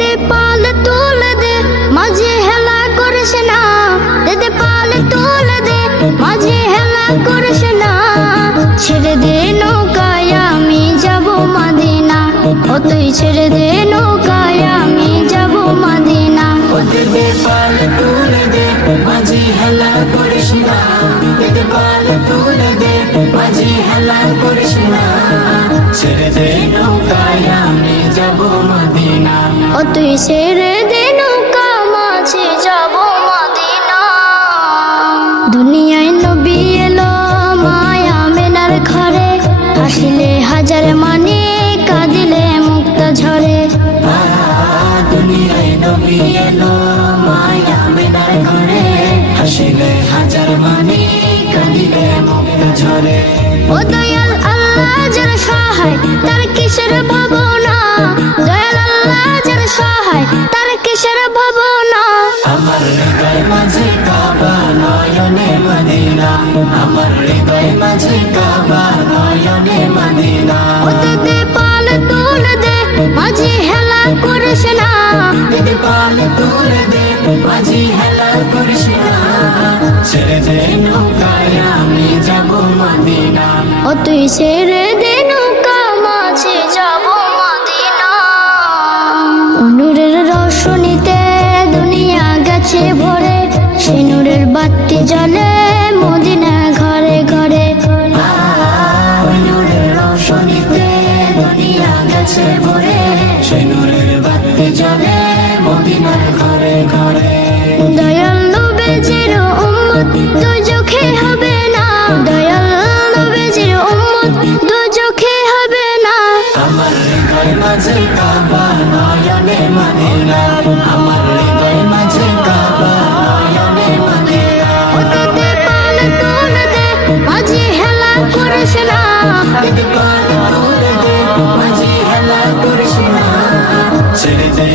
দে পাল তুলে দে মাঝে হেলা করিস না, দে পাল তুলে দে মাঝে হেলা করিস না। ছেড়ে দে নৌকায় আমি যাব মদিনা, ও তুই ছেড়ে দে নৌকায় আমি যাব মদিনা। দে পাল তুলে দে মাঝি হেলা করিস না, দে পাল তুলে দে মাঝি হেলা করিস না। ছেড়ে দে নৌকায় আমি যাব মদিনা, ও তুই ছেড়ে দে নৌকা মাঝে যাব মদিনা। দুনিয়ায় নবী এলো মায়া মেনার ঘরে, হাসিলে হাজার মানে কাঁদিলে মুক্তা ঝরে। দুনিয়ায় নবী এলো মায়া মেনার ঘরে, হাসিলে হাজার মানে কাঁদিলে মুক্তা ঝরে। ও দয়াল আল্লাহ যার সহায় তার কিসের ভাবনা, দয়াল আল্লাহ যার সহায় তার কিসের ভাবনা। আমার হৃদয় মাঝে কাবা নয়নে মদিনা, আমার হৃদয় মাঝে কাবা নয়নে মদিনা। ও দে পাল তুলে দে মাঝে হেলা করিস না, দে পাল তুলে দে মাঝি হেলা করিস না। ছেড়ে দে নৌকায় আমি যাব মদিনা, ও তুই ছেড়ে দে নৌকা মাঝে যাব মদিনা। নূরের রোশনীতে দুনিয়া গেছে ভরে, সে নূরের বাতি জ্বলে মদিনা ঘরে ঘরে। নূরের রোশনীতে দুনিয়া গেছে ভরে, সে নূরের বাতি জ্বলে মদিনার ঘরে ঘরে। দয়াল নবীজির উম্মত দুজখে হবে না, দয়াল নবীজির উম্মত দুজখে হবে না। আমার হৃদয় মাঝে কাবা নয়নে মদিনা, আমার হৃদয় মাঝে কাবা নয়নে মদিনা। দে পাল তুলে দে মাঝে হেলা করিস না, দে পাল তুলে দে মাঝি হেলা করিস না। ছেড়ে দে